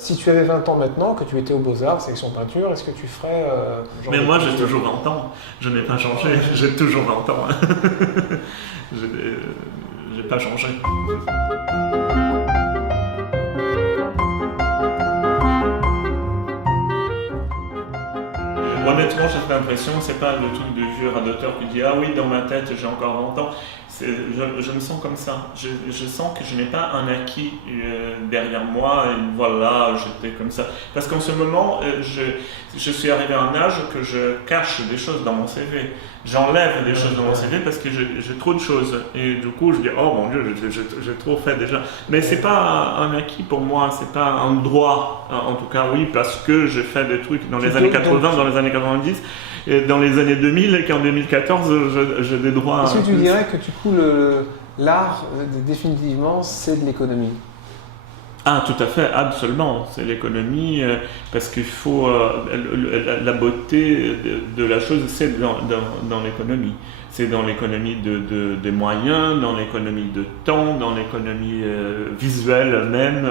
Si tu avais 20 ans maintenant, que tu étais aux Beaux-Arts, section peinture, est-ce que tu ferais... Mais moi j'ai toujours 20 ans, je n'ai pas changé, j'ai toujours 20 ans. J'ai pas changé. Honnêtement, j'ai l'impression, c'est pas le truc de vieux radoteur qui dit ah oui, dans ma tête j'ai encore 20 ans. Je me sens comme ça. Je sens que je n'ai pas un acquis derrière moi et voilà, j'étais comme ça. Parce qu'en ce moment, je suis arrivé à un âge que je cache des choses dans mon CV. J'enlève des choses dans mon CV parce que j'ai trop de choses. Et du coup, je dis oh mon Dieu, j'ai trop fait déjà. Mais c'est pas un acquis pour moi, c'est pas un droit. En tout cas, oui, parce que j'ai fait des trucs dans les années 80, dans les années 90. Et dans les années 2000 et qu'en 2014, j'ai des droits. Est-ce que tu dirais que du coup, l'art, définitivement, c'est de l'économie? Ah, tout à fait, absolument. C'est l'économie, parce qu'il faut. La beauté de la chose, c'est dans l'économie. C'est dans l'économie des moyens, dans l'économie de temps, dans l'économie visuelle même.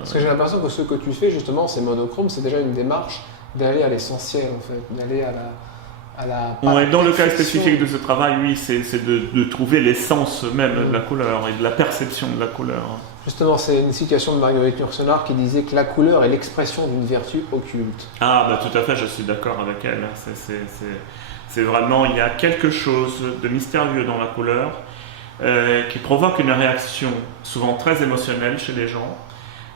Parce que j'ai l'impression que ce que tu fais, justement, c'est monochrome, c'est déjà une démarche d'aller à l'essentiel, en fait, d'aller à la ouais, dans le cas spécifique de ce travail, oui, c'est de trouver l'essence même de la couleur et de la perception de la couleur. Justement, c'est une citation de Marguerite Yourcenar qui disait que la couleur est l'expression d'une vertu occulte. Ah, bah tout à fait, je suis d'accord avec elle. C'est vraiment, il y a quelque chose de mystérieux dans la couleur qui provoque une réaction souvent très émotionnelle chez les gens.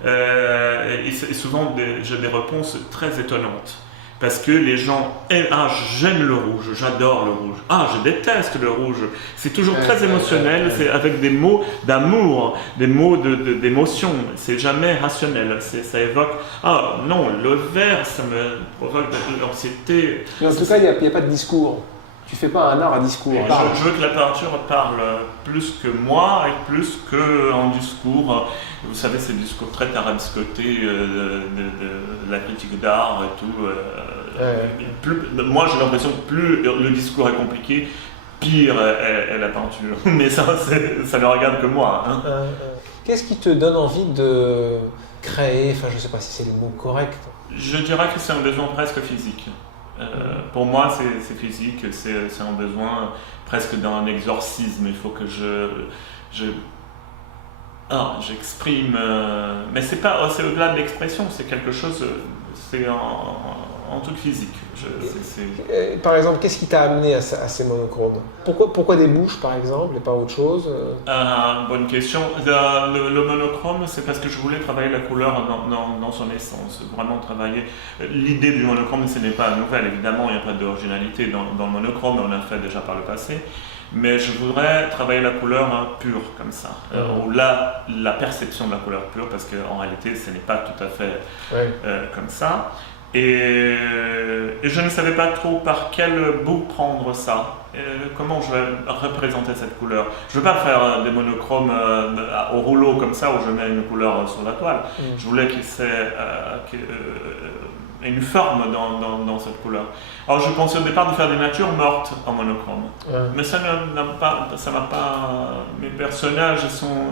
Et souvent j'ai des réponses très étonnantes parce que les gens j'aime le rouge, j'adore le rouge, je déteste le rouge. C'est toujours très émotionnel, c'est avec des mots d'amour, des mots d'émotion, c'est jamais rationnel, ça évoque non, le vert ça me provoque de l'anxiété. Mais en tout cas il n'y a pas de discours. Tu fais pas un art à discours. Je veux que la peinture parle plus que moi et plus qu'un discours. Vous savez, ces discours très tarabiscotés de la critique d'art et tout. Moi, j'ai l'impression que plus le discours est compliqué, pire est la peinture. Mais ça ne regarde que moi. Hein. Qu'est-ce qui te donne envie de créer, je ne sais pas si c'est le mot correct. Je dirais que c'est un besoin presque physique. Pour moi, c'est physique, c'est un besoin presque d'un exorcisme. Il faut que j'exprime. Mais c'est au-delà de l'expression, c'est quelque chose, c'est un truc physique. Par exemple, qu'est-ce qui t'a amené à ces monochromes? Pourquoi des bouches, par exemple, et pas autre chose? Bonne question. Le monochrome, c'est parce que je voulais travailler la couleur dans son essence, vraiment travailler. L'idée du monochrome, ce n'est pas nouvelle, évidemment, il n'y a pas d'originalité dans le monochrome, on l'a fait déjà par le passé. Mais je voudrais travailler la couleur pure, comme ça, ou la perception de la couleur pure, parce qu'en réalité, ce n'est pas tout à fait comme ça. Et je ne savais pas trop par quel bout prendre ça, comment je vais représenter cette couleur. Je ne veux pas faire des monochromes au rouleau comme ça, où je mets une couleur sur la toile. Je voulais qu'il y ait une forme dans cette couleur. Alors je pensais au départ de faire des natures mortes en monochrome, mais ça n'a pas. Mes personnages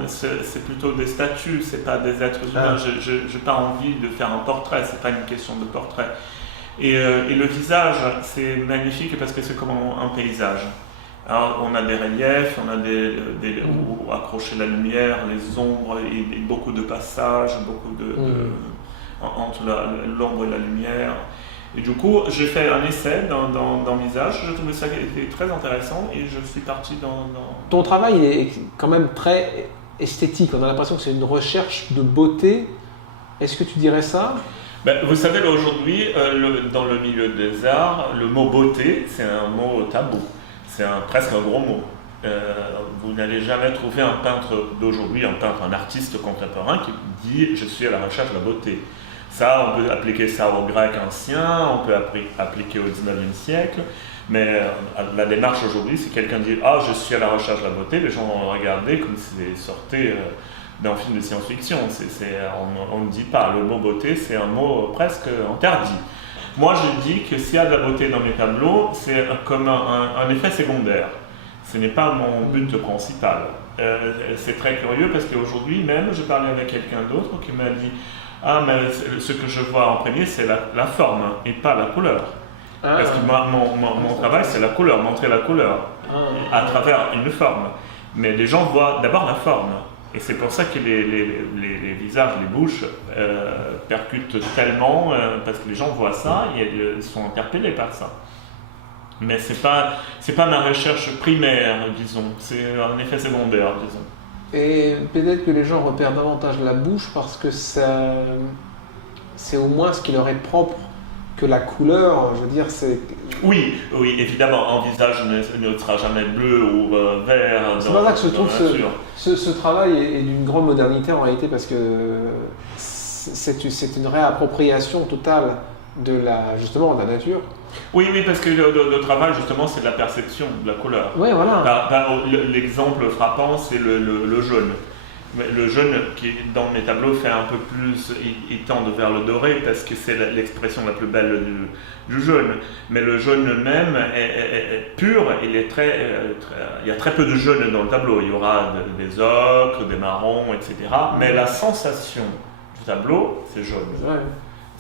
c'est plutôt des statues, c'est pas des êtres humains. Je n'ai pas envie de faire un portrait, c'est pas une question de portrait. Et le visage, c'est magnifique parce que c'est comme un paysage. Alors, on a des reliefs, on a où accrocher la lumière, les ombres, et beaucoup de passages, entre l'ombre et la lumière. Et du coup, j'ai fait un essai dans visage, je trouvais ça était très intéressant et je suis parti dans... Ton travail il est quand même très esthétique, on a l'impression que c'est une recherche de beauté. Est-ce que tu dirais ça? Vous savez, aujourd'hui, dans le milieu des arts, le mot beauté, c'est un mot tabou, c'est presque un gros mot. Vous n'allez jamais trouver un peintre d'aujourd'hui, un artiste contemporain qui dit « je suis à la recherche de la beauté ». Ça, on peut appliquer ça aux Grecs anciens, on peut appliquer au 19e siècle, mais la démarche aujourd'hui, si quelqu'un dit « ah, je suis à la recherche de la beauté », les gens vont regarder comme si c'était sorti d'un film de science-fiction. On ne dit pas, le mot beauté, c'est un mot presque interdit. Moi, je dis que s'il y a de la beauté dans mes tableaux, c'est comme un effet secondaire. Ce n'est pas mon but principal. C'est très curieux parce qu'aujourd'hui même, je parlais avec quelqu'un d'autre qui m'a dit Ah, mais ce que je vois en premier, c'est la forme et pas la couleur. Parce que mon travail, c'est la couleur, montrer la couleur à travers une forme. Mais les gens voient d'abord la forme. Et c'est pour ça que les visages, les bouches percutent tellement, parce que les gens voient ça et ils sont interpellés par ça. Mais c'est pas ma recherche primaire, disons. C'est un effet secondaire, disons. Et peut-être que les gens repèrent davantage la bouche parce que c'est au moins ce qui leur est propre que la couleur. Je veux dire, c'est... Oui, évidemment, un visage ne sera jamais bleu ou vert. C'est pas là que je trouve ce travail est d'une grande modernité en réalité, parce que c'est une réappropriation totale justement de la nature. Oui, parce que le travail, justement, c'est la perception de la couleur. Oui, voilà. L'exemple frappant, c'est le jaune. Le jaune, qui dans mes tableaux fait un peu plus, il tend vers le doré parce que c'est l'expression la plus belle du jaune. Mais le jaune même est pur, il y a très peu de jaune dans le tableau. Il y aura des ocres, des marrons, etc. Mais la sensation du tableau, c'est jaune. Ouais.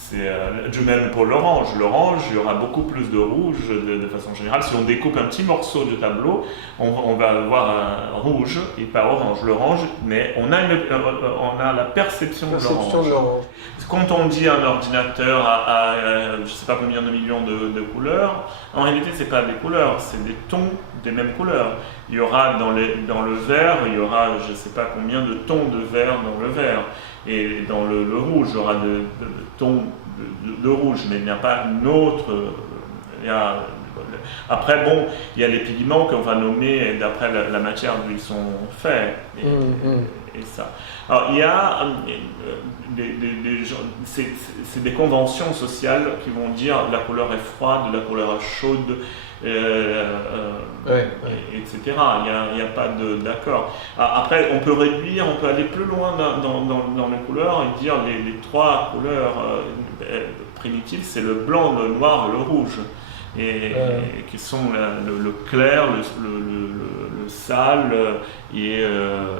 C'est du même pour l'orange. L'orange, il y aura beaucoup plus de rouge de façon générale. Si on découpe un petit morceau du tableau, on va avoir un rouge et pas orange. L'orange, mais on a la perception de l'orange. Quand on dit un ordinateur a je ne sais pas combien de millions de couleurs, en réalité, ce n'est pas des couleurs, c'est des tons des mêmes couleurs. Il y aura dans le vert, il y aura je ne sais pas combien de tons de vert dans le vert. Et dans le rouge, il y aura de tons de rouge, mais il n'y a pas une autre. Après, bon, il y a les pigments qu'on va nommer d'après la matière d'où ils sont faits. Et ça. Alors, il y a c'est des conventions sociales qui vont dire la couleur est froide, la couleur est chaude, etc. Il n'y a pas d'accord. Après, on peut réduire, on peut aller plus loin dans les couleurs et dire les trois couleurs primitives, c'est le blanc, le noir et le rouge. Qui sont le clair, le sale et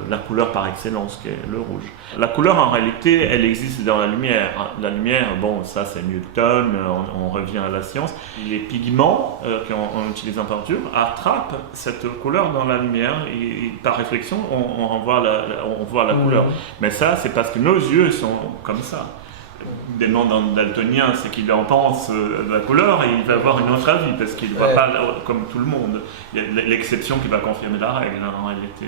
la couleur par excellence, qui est le rouge. La couleur, en réalité, elle existe dans la lumière. La lumière, bon, ça c'est Newton, on revient à la science. Les pigments qu'on utilise en peinture attrapent cette couleur dans la lumière et par réflexion, on voit la couleur. Mais ça, c'est parce que nos yeux sont comme ça. Demande un daltonien ce qu'il en pense de la couleur et il va avoir une autre avis parce qu'il ne voit pas comme tout le monde. Il y a l'exception qui va confirmer la règle en réalité.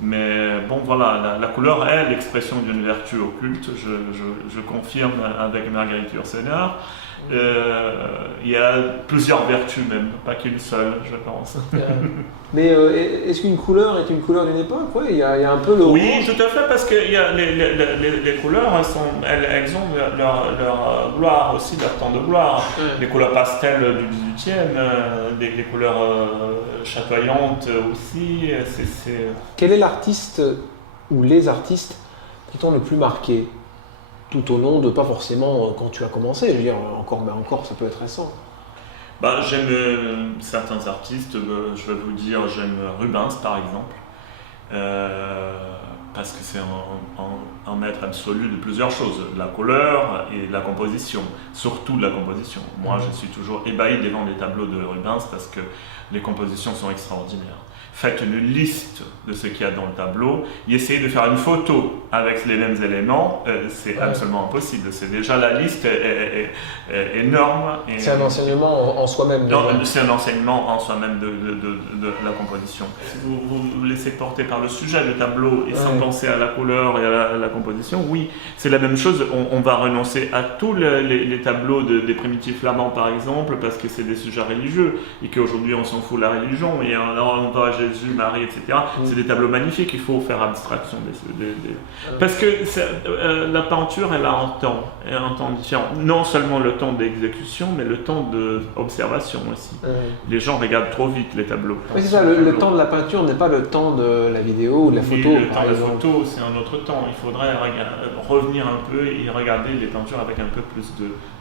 Mais bon voilà, la couleur est l'expression d'une vertu occulte, je confirme avec Marguerite Yourcenar. Il y a plusieurs vertus même, pas qu'une seule, je pense. Mais est-ce qu'une couleur est une couleur d'une époque? Il y a un peu le Oui, rouge. Tout à fait, parce que les couleurs, elles ont leur gloire aussi, leur temps de gloire. Les couleurs pastel du XVIIIe, des couleurs chatoyantes aussi. Quel est l'artiste ou les artistes qui t'ont le plus marqué tout au long de, pas forcément quand tu as commencé, je veux dire, encore ça peut être récent. J'aime certains artistes, je vais vous dire, j'aime Rubens par exemple, parce que c'est un maître absolu de plusieurs choses, la couleur et la composition, surtout la composition. Moi je suis toujours ébahi devant les tableaux de Rubens parce que les compositions sont extraordinaires. Faites une liste de ce qu'il y a dans le tableau et essayez de faire une photo avec les mêmes éléments, c'est absolument impossible. C'est déjà la liste est énorme. C'est un enseignement en soi-même. C'est un enseignement en soi-même de la composition. Si vous vous laissez porter par le sujet du tableau et sans penser à la couleur et à la composition, oui, c'est la même chose. On va renoncer à tous les tableaux des primitifs flamands par exemple parce que c'est des sujets religieux et qu'aujourd'hui on s'en fout de la religion et on va Jésus, Marie, etc. C'est des tableaux magnifiques, il faut faire abstraction parce que la peinture, elle a un temps différent. Non seulement le temps d'exécution, mais le temps d'observation aussi. Les gens regardent trop vite les tableaux. Oui, c'est ça, le temps de la peinture n'est pas le temps de la vidéo ou de la photo. Le temps de la photo, c'est un autre temps. Il faudrait revenir un peu et regarder les peintures avec un peu plus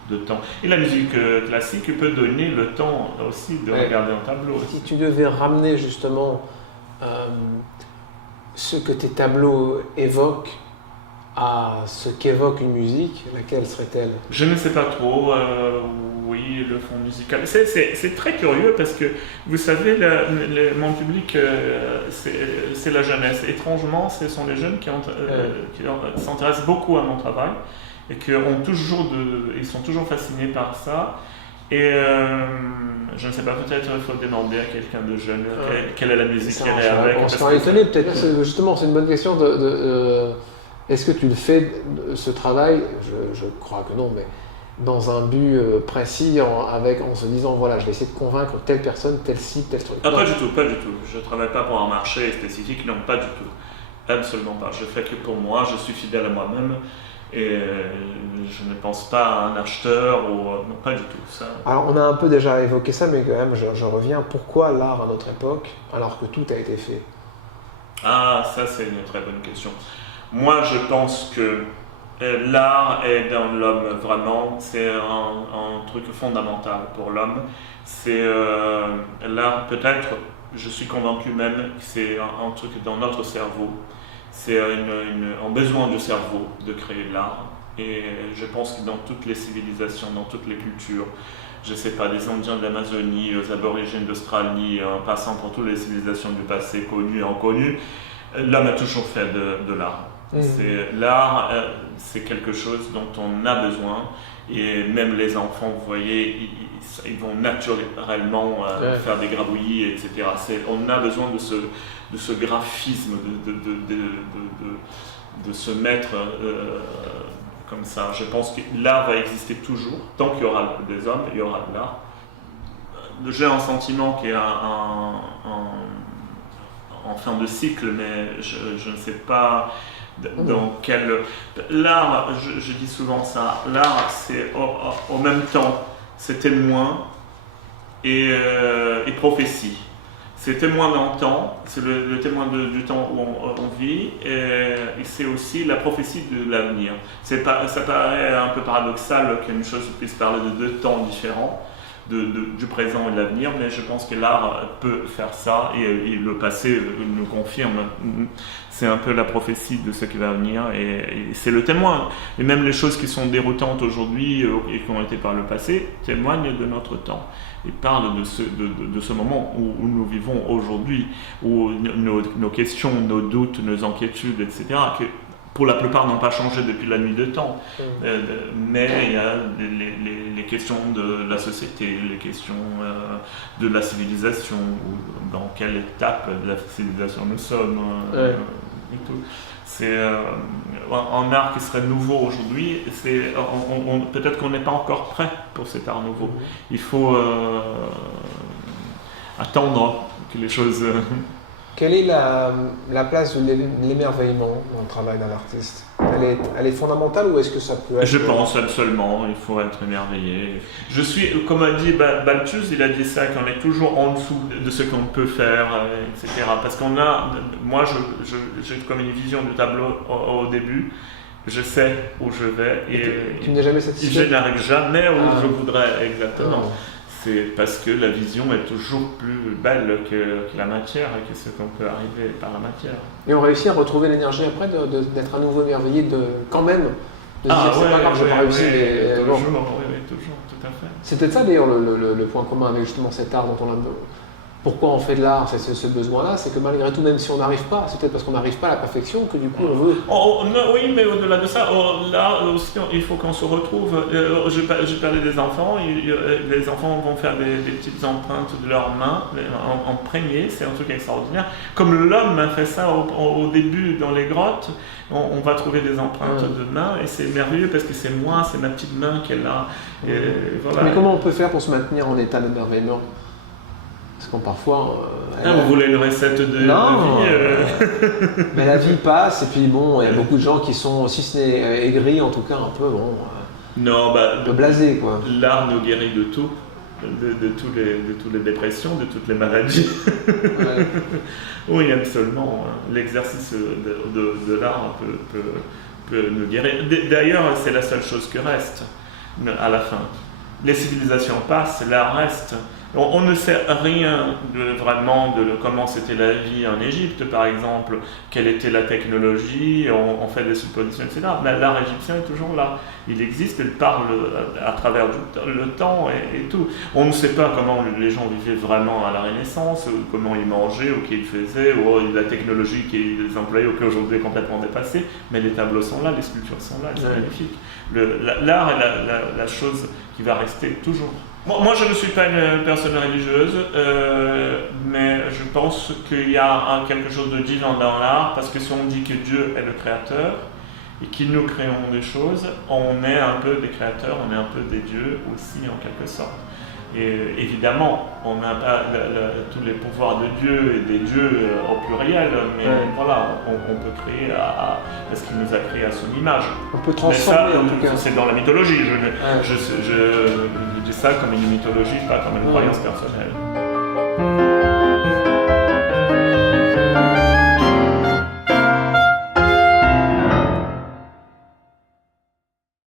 de temps. Et la musique classique peut donner le temps aussi de regarder un tableau. Si tu devais ramener justement ce que tes tableaux évoquent à ce qu'évoque une musique, laquelle serait-elle? Je ne sais pas trop, oui, le fond musical. C'est très curieux parce que, vous savez, mon public, c'est la jeunesse. Étrangement, ce sont les jeunes qui s'intéressent beaucoup à mon travail et ils sont toujours fascinés par ça. Et je ne sais pas, peut-être il faut demander à quelqu'un de jeune quelle est la musique qui irait avec. On serait étonné, peut-être. Justement, c'est une bonne question est-ce que tu le fais, ce travail, je crois que non, mais dans un but précis, en se disant, voilà, je vais essayer de convaincre telle personne, tel site, tel truc. Ah, pas du tout, pas du tout. Je ne travaille pas pour un marché spécifique, non, pas du tout. Absolument pas. Je fais que pour moi, je suis fidèle à moi-même. Et je ne pense pas à un acheteur ou... Non, pas du tout. Ça. Alors, on a un peu déjà évoqué ça, mais quand même, je reviens. Pourquoi l'art à notre époque, alors que tout a été fait? Ah, ça, c'est une très bonne question. Moi, je pense que l'art est dans l'homme, vraiment. C'est un truc fondamental pour l'homme. C'est l'art, peut-être, je suis convaincu même que c'est un truc dans notre cerveau. C'est un besoin du cerveau de créer de l'art. Et je pense que dans toutes les civilisations, dans toutes les cultures, je ne sais pas, des Indiens de l'Amazonie, aux aborigènes d'Australie, en passant par toutes les civilisations du passé, connues et inconnues, l'homme a toujours fait de l'art. L'art, c'est quelque chose dont on a besoin. Et même les enfants, vous voyez, ils vont naturellement faire des grabouillis, etc. On a besoin de ce graphisme, de se mettre comme ça. Je pense que l'art va exister toujours. Tant qu'il y aura des hommes, il y aura de l'art. J'ai un sentiment qui est en fin de cycle, mais je ne sais pas dans quel... L'art, je dis souvent ça, l'art c'est en même temps, c'est témoin et prophétie. C'est témoin d'un temps, c'est le témoin du temps où on vit, et c'est aussi la prophétie de l'avenir. Ça paraît un peu paradoxal qu'une chose puisse parler de deux temps différents, du présent et de l'avenir, mais je pense que l'art peut faire ça, et le passé nous confirme. C'est un peu la prophétie de ce qui va venir, et c'est le témoin. Et même les choses qui sont déroutantes aujourd'hui et qui ont été par le passé témoignent de notre temps. Et parlent de ce moment où nous vivons aujourd'hui, où nos questions, nos doutes, nos inquiétudes, etc., que pour la plupart n'ont pas changé depuis la nuit de temps. Mais il y a les questions de la société, les questions de la civilisation, ou dans quelle étape de la civilisation nous sommes. Et tout. C'est un art qui serait nouveau aujourd'hui. Peut-être qu'on n'est pas encore prêt pour cet art nouveau. Il faut attendre que les choses... Quelle est la place de l'émerveillement dans le travail d'un artiste? Elle est fondamentale, ou est-ce que ça peut être... Je pense absolument, il faut être émerveillé. Je suis, comme a dit Balthus, il a dit ça, qu'on est toujours en dessous de ce qu'on peut faire, etc. Parce moi j'ai comme une vision du tableau au début, je sais où je vais, et tu n'es jamais satisfait? Je n'arrive jamais où je voudrais exactement. C'est parce que la vision est toujours plus belle que la matière, et que ce qu'on peut arriver par la matière. Et on réussit à retrouver l'énergie après, d'être à nouveau émerveillé, quand même, de se dire c'est pas grave, je n'ai pas réussi. Toujours, tout à fait. C'est peut-être ça d'ailleurs le point commun avec justement cet art dont on a... Pourquoi on fait de l'art, c'est ce besoin-là, c'est que malgré tout, même si on n'arrive pas, c'est peut-être parce qu'on n'arrive pas à la perfection que du coup on veut... Oui, mais au-delà de ça, là aussi, il faut qu'on se retrouve. Je parlais des enfants, les enfants vont faire des petites empreintes de leurs mains en premier, c'est un truc extraordinaire. Comme l'homme a fait ça au début dans les grottes, on va trouver des empreintes de mains, et c'est merveilleux parce que c'est moi, c'est ma petite main qui est là. Et voilà. Mais comment on peut faire pour se maintenir en état d'émerveillement? Parce qu'on parfois... vous voulez une recette de vie Mais la vie passe, et puis bon, il y a beaucoup de gens qui sont, si ce n'est aigris, en tout cas un peu, un peu blasés, quoi. L'art nous guérit de tout, de toutes les dépressions, de toutes les maladies. Oui, absolument. L'exercice de l'art peut nous guérir. D'ailleurs, c'est la seule chose qui reste à la fin. Les civilisations passent, l'art reste. On ne sait rien vraiment de comment c'était la vie en Égypte, par exemple, quelle était la technologie, on fait des suppositions, etc. Mais l'art égyptien est toujours là. Il existe, il parle à travers le temps et tout. On ne sait pas comment les gens vivaient vraiment à la Renaissance, ou comment ils mangeaient, ou qu'ils faisaient, ou la technologie qu'ils employaient, ou qu'aujourd'hui est complètement dépassée, mais les tableaux sont là, les sculptures sont là, c'est magnifique. L'art est la chose qui va rester toujours. Moi, je ne suis pas une personne religieuse, mais je pense qu'il y a quelque chose de divin dans l'art, parce que si on dit que Dieu est le créateur, et que nous créons des choses, on est un peu des créateurs, on est un peu des dieux aussi, en quelque sorte. Et évidemment, on n'a pas tous les pouvoirs de Dieu et des dieux au pluriel, mais voilà, on peut créer parce qu'il nous a créé à son image. On peut transformer en tout cas. C'est dans la mythologie, je dis ça comme une mythologie, pas comme une croyance personnelle.